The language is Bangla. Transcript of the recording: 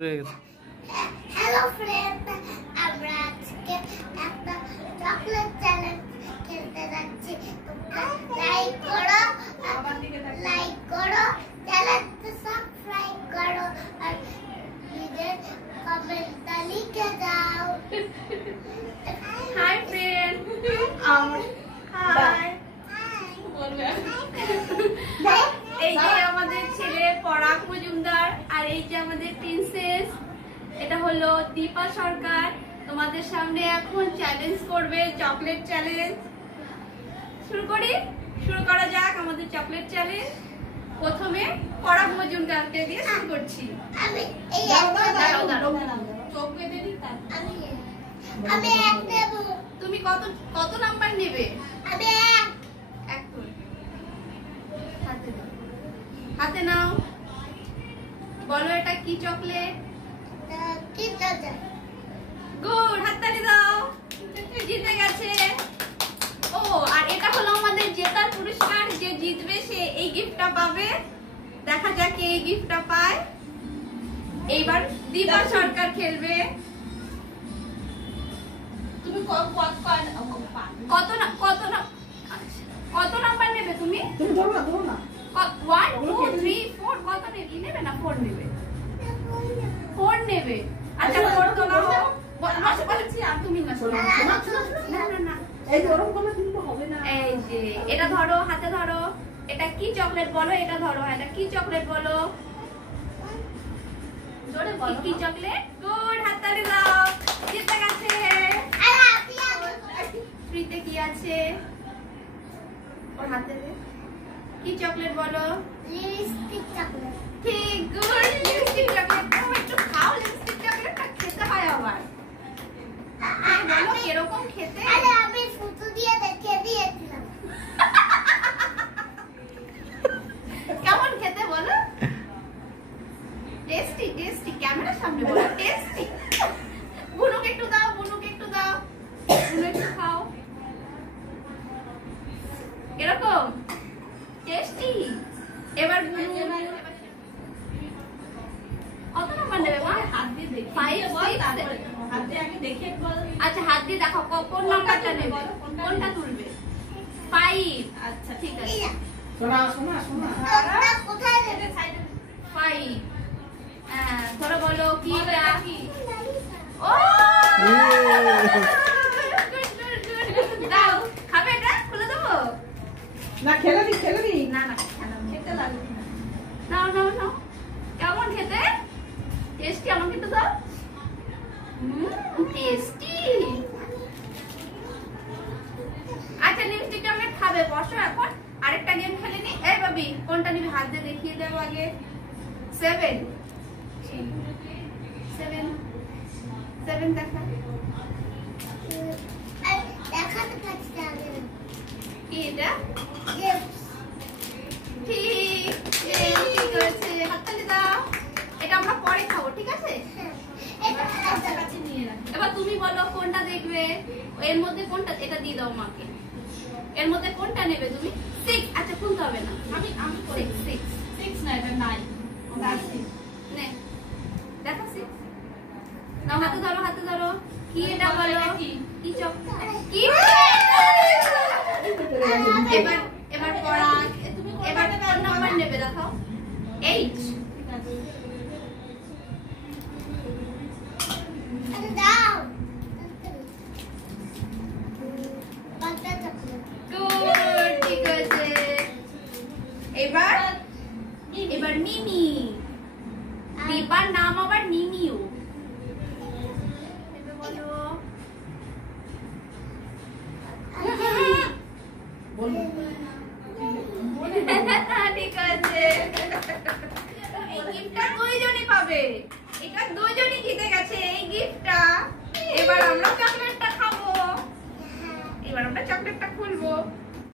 হ্যালো ফ্রেন্ড, আমরা আজকে একটা চকলেট চ্যালেঞ্জ খেলতে যাচ্ছি। তোমরা লাইক করো, চ্যানেলটা সাবস্ক্রাইব করো আর নিজের কমেন্টটা লিখে দাও। Hi friend, hi. এই যে আমাদের ছেলে পরাগ মজুমদার আর এই যে আমাদের প্রিন্সেস, এটা হলো দীপা সরকার। তোমাদের সামনে এখন চ্যালেঞ্জ করবে, চকলেট চ্যালেঞ্জ। শুরু করা যাক আমাদের চকলেট চ্যালেঞ্জ। প্রথমে পরাগ মজুমদারকে দিয়ে শুরু করছি। আমি এক দেব। তুমি কত নাম্বার নেবে? আমি এক করে হাতে নাও, বলো এটা কি চকলেট? কি দাদা? গুড, হাততালি দাও, জিতে গেছে। ও, আর এটা হলো আমাদের জেতার পুরস্কার। যে জিতবে সে এই গিফটটা পাবে। দেখা যাক কে এই গিফটটা পায়। এইবার দীপা সরকার খেলবে। তুমি কত নাম্বার নেবে তুমি? ধরো না 1 2 3 4 কত নেবে না 4 নেবে? 4 নেবে। আচ্ছা 4 তো নাও। বলছি আর তুমি না শোনো। না এই গরম করে দিতে হবে না। এই যে এটা ধরো, হাতে ধরো। এটা কি চকলেট বলো? এটা ধরো, এটা কি চকলেট বলো? জোরে বলো কি চকলেট? গুড, হাততালি দাও, জিতে গেছে। ফ্রিতে কি আছে ওর হাতে? কি চকলেট বলো? Lipstick chocolate. ঠিক, গুড, লিপস্টিক চকলেট। তুমি একটু খাও, লিপস্টিক চকলেটটা খেতে হয় আবার। বলো কিরকম খেতে? আরে আমি ফুটু দিয়ে দেখিয়ে দিয়েছিলাম। কেমন খেতে বলো? Tasty, tasty. ক্যামেরার সামনে বলো টেস্টি। বুনুকে একটু দাও, বুনুকে একটু দাও, বুনু একটু খাও। এরকম টেস্টি। এবার বুনু কত নাম্বার নেবে মা? হাত দিয়ে দেখি। 5 6 হাত দিয়ে আগে দেখে বল। আচ্ছা হাত দিয়ে দেখাও কোন নাম্বারটা নেবে, কোনটা তুলবে? 5। আচ্ছা ঠিক আছে। শোনা তোমরা কোথায় দেবে? 5। ধরো বলো কি এটা? ও দাও, খাবে এটা? খুলে দেবো? না খেলে দি না খেতে লাগবে না। নাও। কেমন খেতে? টেস্টি। আমাকে তো দাও। টেস্টি। আচ্ছা লিপস্টিক চকলেট খাবে, বসো এখন। আরেকটা গেম খেলে নি। এই বাবি কোনটা নিবি? হাত দিয়ে দেখিয়ে দেবো আগে। 7 দেখা। দেখাতে পারছি না। কি এটা? লিপস। ঠিক আছে, হাততালি দাও। এটা আমরা পরে খাবো, ঠিক আছে? এবার তুমি বলো কোনটা দেখবে। এর মধ্যে কোনটা? এটা দিয়ে দাও মাকে। এর মধ্যে কোনটা নেবে তুমি? 6। আচ্ছা খুলতে হবে না, আমি 6 না, এটা 9। নে দেখো 6 নাও। হাতে ধরো। কি এটা বলো? কি চকলেট? কি এবার পরাগ, এবার কোন নাম্বার নেবে দেখাও? 8। দাও। গুড, ঠিক আছে। এবার মিমি। দীপার নাম আবার মিমিও। বলো ঠিক আছে। এই গিফটটা দুইজনই পাবে। এটা দুইজনই জিতে গেছে এই গিফটটা। এবার আমরা চকলেটটা খাবো। এবার আমরা চকলেটটা খুলবো।